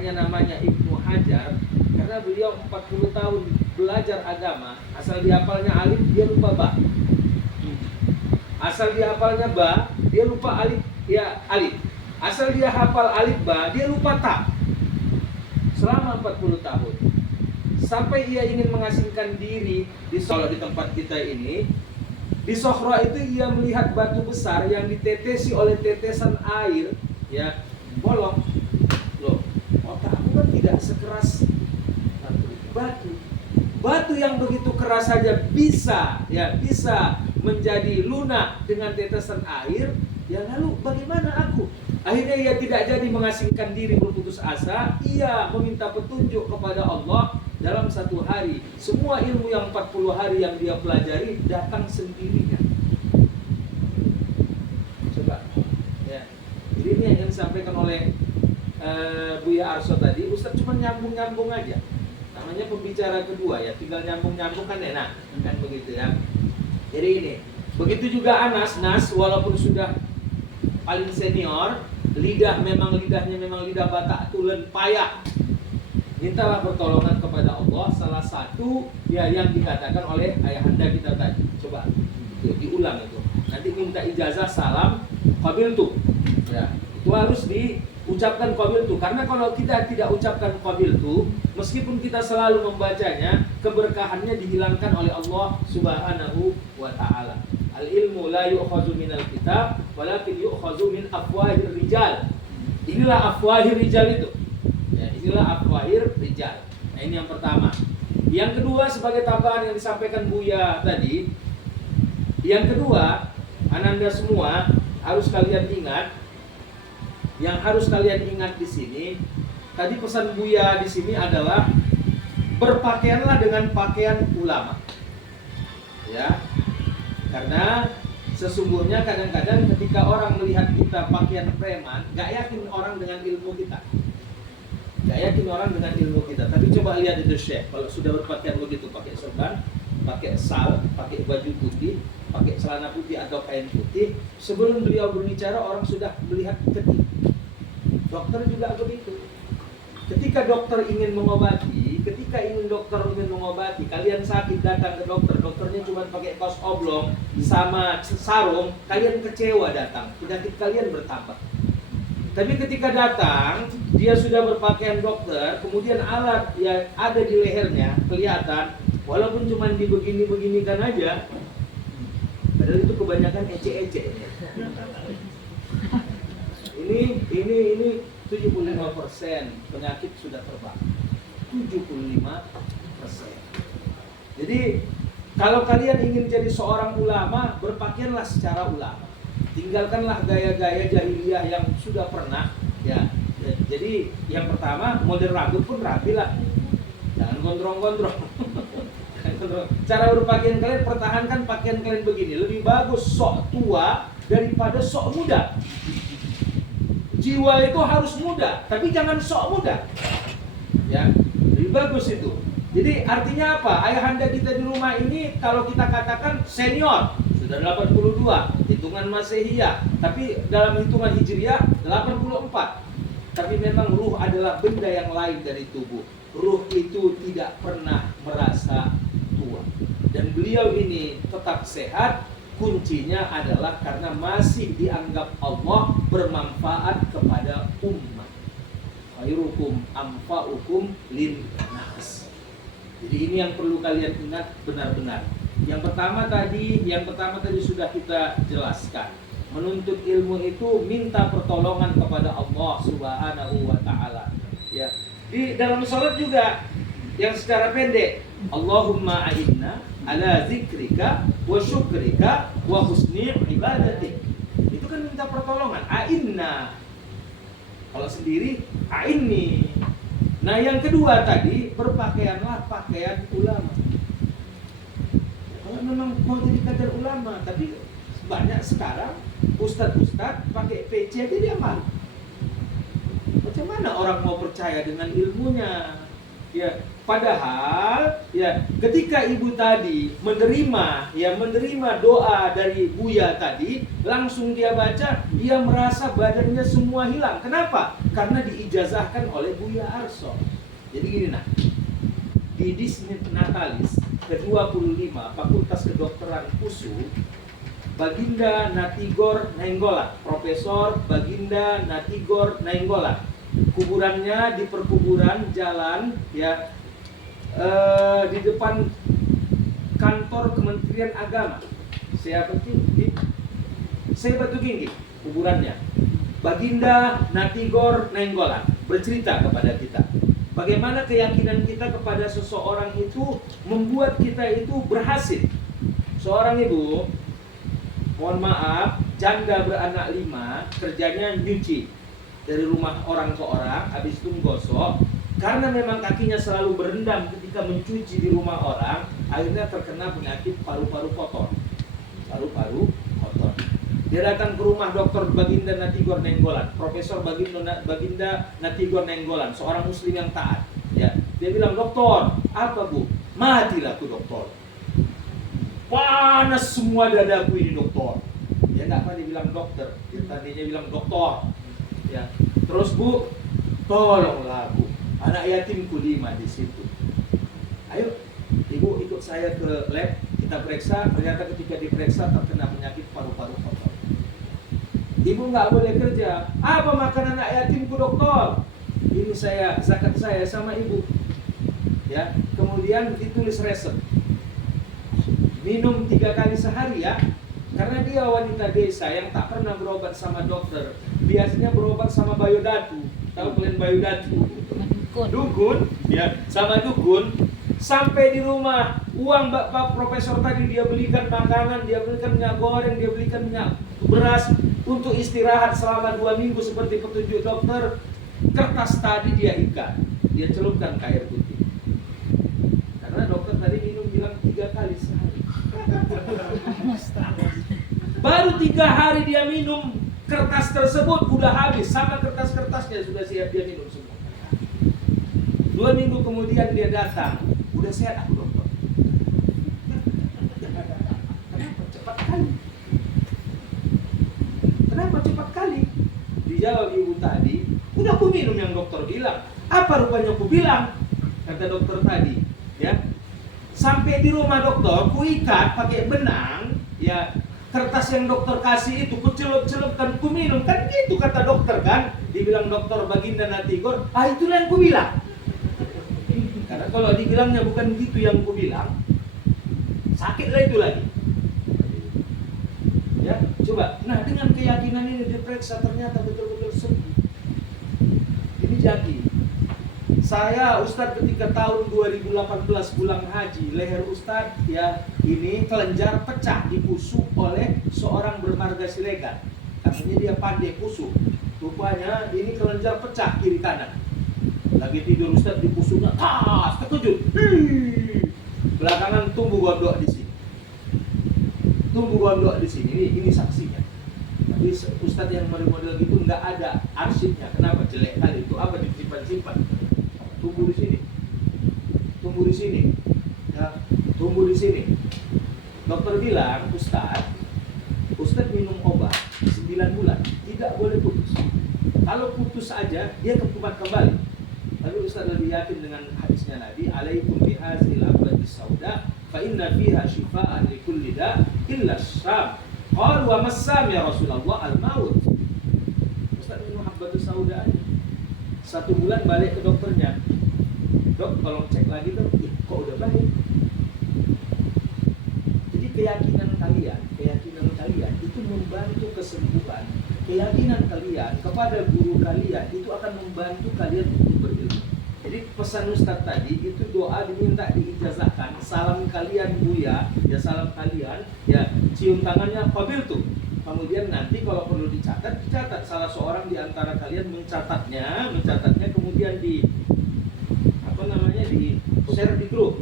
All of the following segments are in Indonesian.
makanya namanya Ibnu Hajar, karena beliau 40 tahun belajar agama, asal dihafalnya alif dia lupa ba. Asal dia hafalnya ba, dia lupa alif, ya alif. Asal dia hafal alif ba, dia lupa ta. Selama 40 tahun. Sampai ia ingin mengasingkan diri di tempat kita ini, di Sokhra itu ia melihat batu besar yang ditetesi oleh tetesan air, ya, bolong. Loh, otakku kan tidak sekeras batu. Batu yang begitu keras saja bisa menjadi lunak dengan tetesan air. Ya lalu bagaimana aku? Akhirnya ia tidak jadi mengasingkan diri, berputus asa. Ia meminta petunjuk kepada Allah dalam satu hari. Semua ilmu yang 40 hari yang dia pelajari datang sendirinya. Coba ya. Jadi ini yang disampaikan oleh Buya Arso tadi. Ustaz cuma nyambung-nyambung aja. Namanya pembicara kedua ya, tinggal nyambung-nyambung kan enak. Kan begitu ya. Jadi ini, begitu juga Anas, walaupun sudah paling senior, lidahnya memang lidah Batak tulen payah. Mintalah pertolongan kepada Allah. Salah satu ya yang dikatakan oleh ayahanda kita tadi. Coba diulang itu. Nanti minta ijazah salam qabiltu. Ya, itu harus diucapkan qabiltu. Karena kalau kita tidak ucapkan qabiltu, meskipun kita selalu membacanya, keberkahannya dihilangkan oleh Allah Subhanahu wa taala. Al-ilmu la yu'khazu minal kitab walakin yu'khazu min afwahir rijal. Inilah afwahir rijal itu. Ya, inilah afwahir rijal. Nah, ini yang pertama. Yang kedua, sebagai tambahan yang disampaikan Buya tadi, yang kedua, ananda semua harus kalian ingat. Yang harus kalian ingat di sini, tadi pesan Buya di sini adalah berpakaianlah dengan pakaian ulama. Ya. Karena sesungguhnya kadang-kadang ketika orang melihat kita pakaian preman, gak yakin orang dengan ilmu kita. Tapi coba lihat itu Syekh, kalau sudah berpakaian begitu, pakai sorban, pakai sal, pakai baju putih, pakai celana putih atau kain putih, sebelum beliau berbicara orang sudah melihat ketik. Dokter juga begitu. Ketika dokter ingin mengobati, kalian sakit datang ke dokter, dokternya cuma pakai kaos oblong sama sarung, kalian kecewa datang, penyakit kalian bertambah. Tapi ketika datang, dia sudah berpakaian dokter, kemudian alat yang ada di lehernya kelihatan, walaupun cuma dibegini-beginikan aja, padahal itu kebanyakan ece-ece. Ini 75% penyakit sudah terbang. 75%. Jadi kalau kalian ingin jadi seorang ulama, berpakaianlah secara ulama. Tinggalkanlah gaya-gaya jahiliyah yang sudah pernah ya. Jadi yang pertama, model rambut pun rapilah. Jangan gondrong-gondrong. Cara berpakaian kalian, pertahankan pakaian kalian begini. Lebih bagus sok tua daripada sok muda. Jiwa itu harus muda, tapi jangan sok muda. Ya, lebih bagus itu. Jadi artinya apa? Ayahanda kita di rumah ini kalau kita katakan senior, sudah 82, hitungan Masehiyah, tapi dalam hitungan Hijriyah 84. Tapi memang ruh adalah benda yang lain dari tubuh. Ruh itu tidak pernah merasa tua. Dan beliau ini tetap sehat. Kuncinya adalah karena masih dianggap Allah bermanfaat kepada umat. Khairukum anfa'ukum linnas. Jadi ini yang perlu kalian ingat benar-benar. Yang pertama tadi sudah kita jelaskan. Menuntut ilmu itu minta pertolongan kepada Allah Subhanahu wa taala. Ya. Di dalam salat juga yang secara pendek, Allahumma a'inna ala zikrika wa syukrika wa husni ibadatik. Itu kan minta pertolongan. A'inna. Kalau sendiri, a'inni. Nah yang kedua tadi, berpakaianlah pakaian ulama. Kalau memang mau jadi kader ulama, tapi banyak sekarang ustadz pakai peci aja dia malu. Macam mana orang mau percaya dengan ilmunya? Ya, Padahal ya ketika ibu tadi menerima doa dari Buya tadi, langsung dia baca, dia merasa badannya semua hilang. Kenapa? Karena diijazahkan oleh Buya Arso. Jadi gini nah, di Disney Natalis ke-25 Fakultas Kedokteran USU, Baginda Natigor Nainggolan, Profesor Baginda Natigor Nainggolan. Kuburannya di perkuburan jalan ya, di depan kantor Kementerian Agama. Saya Batu Tinggi kuburannya. Baginda Natigor Nainggolan bercerita kepada kita bagaimana keyakinan kita kepada seseorang itu membuat kita itu berhasil. Seorang ibu, mohon maaf, janda beranak 5, kerjanya nyuci dari rumah orang ke orang, habis itu menggosok. Karena memang kakinya selalu berendam ketika mencuci di rumah orang, akhirnya terkena penyakit paru-paru kotor. Paru-paru kotor. Dia datang ke rumah Dr. Baginda Natigor Nainggolan, Profesor Baginda Natigor Nainggolan, seorang muslim yang taat. Ya, dia bilang, "Dokter, apa Bu? Matilah aku dokter. Panas semua dadaku ini dokter." Ya nggak apa dia bilang dokter, dia tadinya bilang dokter. Ya, terus Bu, tolonglah aku. Anak yatimku 5 di situ. Ayo, ibu ikut saya ke lab, kita periksa. Ternyata ketika diperiksa terkena penyakit paru-paru kotor. Ibu nggak boleh kerja. Apa makan anak yatimku dokter? Ini saya zakat saya sama ibu. Ya, kemudian ditulis resep. Minum 3 kali sehari ya. Karena dia wanita desa yang tak pernah berobat sama dokter. Biasanya berobat sama bayodatu. Tahu kalian bayodatu? Dukun, ya, sama dukun. Sampai di rumah, uang bapak profesor tadi dia belikan makanan, dia belikan minyak goreng, dia belikan minyak beras untuk istirahat selama 2 minggu seperti petunjuk dokter. Kertas tadi dia ikat, dia celupkan ke air putih. Karena dokter tadi bilang 3 kali sehari. Baru 3 hari dia minum, kertas tersebut udah habis, sama kertas-kertasnya sudah siap dia minum semua. 2 minggu kemudian dia datang, udah sehat aku dokter. Kenapa cepat kali? Kenapa cepat kali? Dijawab ibu tadi, udah aku minum yang dokter bilang. Apa rupanya aku bilang? Kata dokter tadi, ya. Sampai di rumah dokter, ku ikat pakai benang, ya. Kertas yang dokter kasih itu ku celup-celupkan, ku minum. Kan gitu kata dokter kan? Dibilang dokter Baginda Natigor, itulah yang ku bilang. Karena kalau dibilangnya bukan gitu yang ku bilang, sakitlah itu lagi. Ya, coba. Nah, dengan keyakinan ini diperiksa ternyata betul-betul sembuh. Ini jadi. Saya Ustadz ketika tahun 2018 pulang haji, leher Ustadz ya ini kelenjar pecah dibusuk oleh seorang bermarga Siregar. Katanya dia pandai busuk. Rupanya ini kelenjar pecah kiri kanan. Lagi tidur Ustadz dibusuknya, terkejut. Belakangan tumbuh gondok di sini. Tumbuh gondok di sini. Ini saksinya. Tapi Ustadz yang model gitu nggak ada arsipnya. Kenapa? Jelek kali itu. Apa disimpan-simpan? Tumbuh di sini. Tumbuh di sini. Ya, tumbuh di sini. Dokter bilang, Ustadz minum obat 9 bulan, tidak boleh putus. Kalau putus aja, dia kumat kembali. Tapi Ustaz lebih yakin dengan hadisnya Nabi, alaikum bihazil abadis sauda fa inna fiha shifaan li kulli da illa syam. Qalu wa massam ya Rasulullah, al-maut. Ustaz minum habbatus sauda aja. 1 bulan balik ke dokternya. Dok, tolong cek lagi dong. Kok udah baik? Jadi keyakinan kalian itu membantu kesembuhan. Keyakinan kalian kepada guru kalian itu akan membantu kalian untuk berilmu. Jadi pesan Ustadz tadi itu doa diminta diijazahkan. Salam kalian Buya, ya salam kalian, ya cium tangannya qabil tuh. Kemudian nanti kalau perlu dicatat salah seorang di antara kalian mencatatnya kemudian di di share di grup.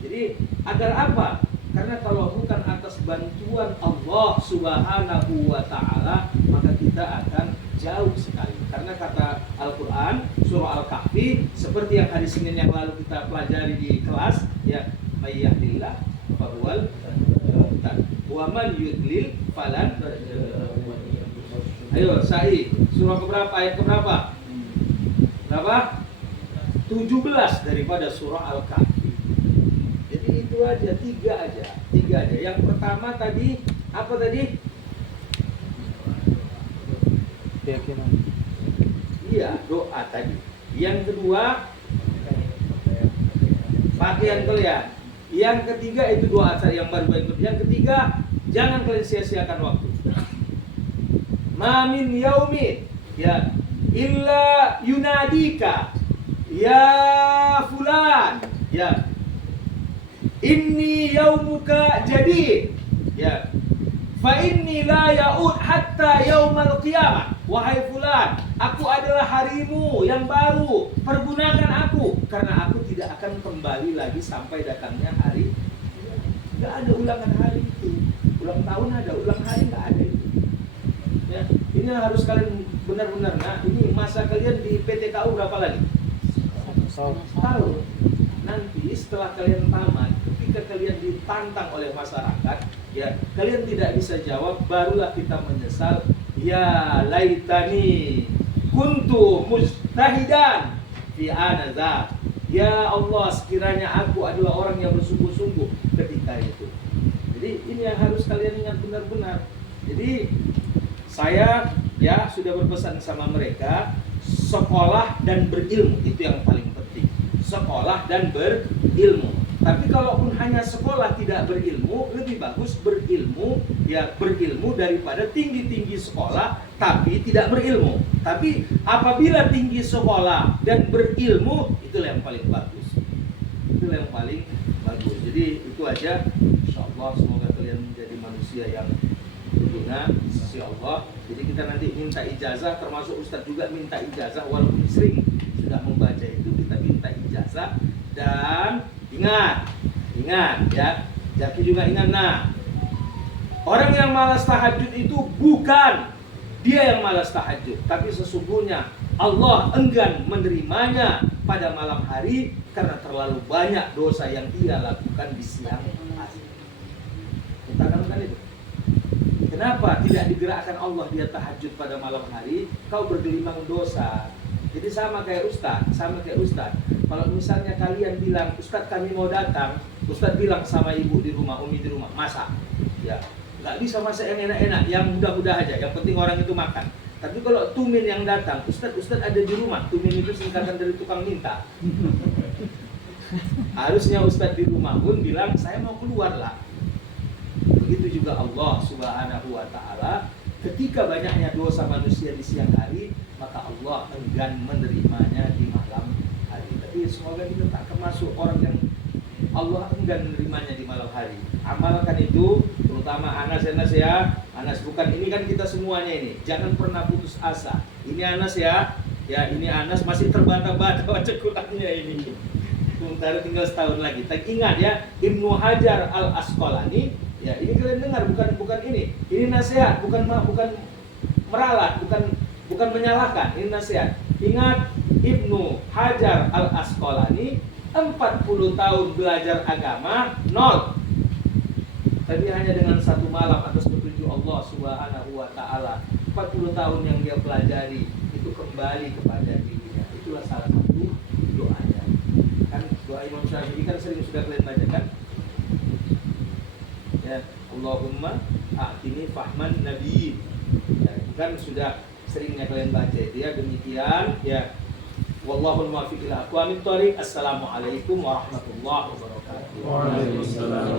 Jadi agar apa? Karena kalau bukan atas bantuan Allah Subhanahu wa Ta'ala, maka kita akan jauh sekali. Karena kata Al-Quran, surah Al-Kahfi, seperti yang hari Senin yang lalu kita pelajari di kelas, ya, may yahdihillah fahuwal muhtad wa man yudlil falan. Ayo, Sa'i, surah keberapa, ayat keberapa? Berapa? 17 daripada surah Al-Kahfi. Jadi itu aja, tiga aja. Yang pertama tadi apa tadi? Keyakinan. Iya, doa tadi. Yang kedua, pakaian kalian. Yang ketiga itu doa yang baru. Yang ketiga, jangan kalian sia-siakan waktu. Ma min yaumin ya illa yunadika ya fulan ya inni yaumuka jadid ya fa inni la ya'ud hatta yaumal qiyamah. Wahai fulan, aku adalah harimu yang baru, pergunakan aku karena aku tidak akan kembali lagi sampai datangnya hari. Enggak ada ulangan hari itu. Ulang tahun ada, ulang hari enggak ada itu. Ya, ini yang harus kalian benar-benar. Nah, ini masa kalian di PTKU berapa lagi? 1 tahun. Nanti setelah kalian tamat, ketika kalian ditantang oleh masyarakat, ya kalian tidak bisa jawab, barulah kita menyesal. Ya laitani kuntu mujtahidan fi anaza. Ya Allah, sekiranya aku adalah orang yang bersungguh-sungguh ketika itu. Jadi ini yang harus kalian ingat benar-benar. Jadi saya ya sudah berpesan sama mereka, sekolah dan berilmu itu yang paling penting. Sekolah dan berilmu. Tapi kalaupun hanya sekolah tidak berilmu, lebih bagus berilmu, ya berilmu daripada tinggi-tinggi sekolah tapi tidak berilmu. Tapi apabila tinggi sekolah dan berilmu, itulah yang paling bagus. Itulah yang paling bagus. Jadi itu aja. Insyaallah semoga kalian menjadi manusia yang berguna di sisi Allah. Jadi kita nanti minta ijazah, termasuk Ustadz juga minta ijazah, walaupun sering sudah membaca itu, kita minta ijazah. Dan ingat ya, Jaki juga ingat. Nah, orang yang malas tahajud itu bukan dia yang malas tahajud, tapi sesungguhnya Allah enggan menerimanya pada malam hari karena terlalu banyak dosa yang ia lakukan di siang hari. Katakan itu. Kenapa tidak digerakkan Allah dia tahajud pada malam hari? Kau bergelimang dosa. Jadi sama kayak Ustadz. Kalau misalnya kalian bilang, Ustadz kami mau datang, Ustadz bilang sama ibu di rumah, umi di rumah, masak. Ya, nggak bisa masak yang enak-enak, yang mudah-mudah aja. Yang penting orang itu makan. Tapi kalau tumin yang datang, Ustadz ada di rumah. Tumin itu singkatan dari tukang minta. Harusnya Ustadz di rumah pun bilang, saya mau keluar lah. Begitu juga Allah Subhanahu wa Ta'ala, ketika banyaknya dosa manusia di siang hari, maka Allah enggan menerimanya di malam hari. Tapi semoga kita tak termasuk orang yang Allah enggan menerimanya di malam hari. Amalkan itu, terutama Anas ya. Anas bukan ini kan kita semuanya ini. Jangan pernah putus asa. Ini Anas ya. Ya ini Anas masih terbata-bata baca Qurannya ini. Sementara tinggal setahun lagi. Tak ingat ya, Ibnu Hajar Al-Asqalani. Ya ini kalian dengar, bukan ini. Ini nasihat, bukan meralat, bukan menyalahkan. Ini nasihat. Ingat, Ibnu Hajar Al-Asqalani 40 tahun belajar agama 0. Tapi hanya dengan satu malam atas petunjuk Allah Subhanahu wa Ta'ala, 40 tahun yang dia pelajari itu kembali kepada dirinya. Itulah salah satu doanya. Kan doa Imam Syafi'i kan sering sudah kalian bacakan. Ya, Allahumma a'tini fahman nabiyyin. Ya, kan sudah seringnya kalian baca itu ya. Demikian ya. Wallahul muwaffiq ila aqwamit thoriq. Assalamualaikum warahmatullahi wabarakatuh. Waalaikumsalam.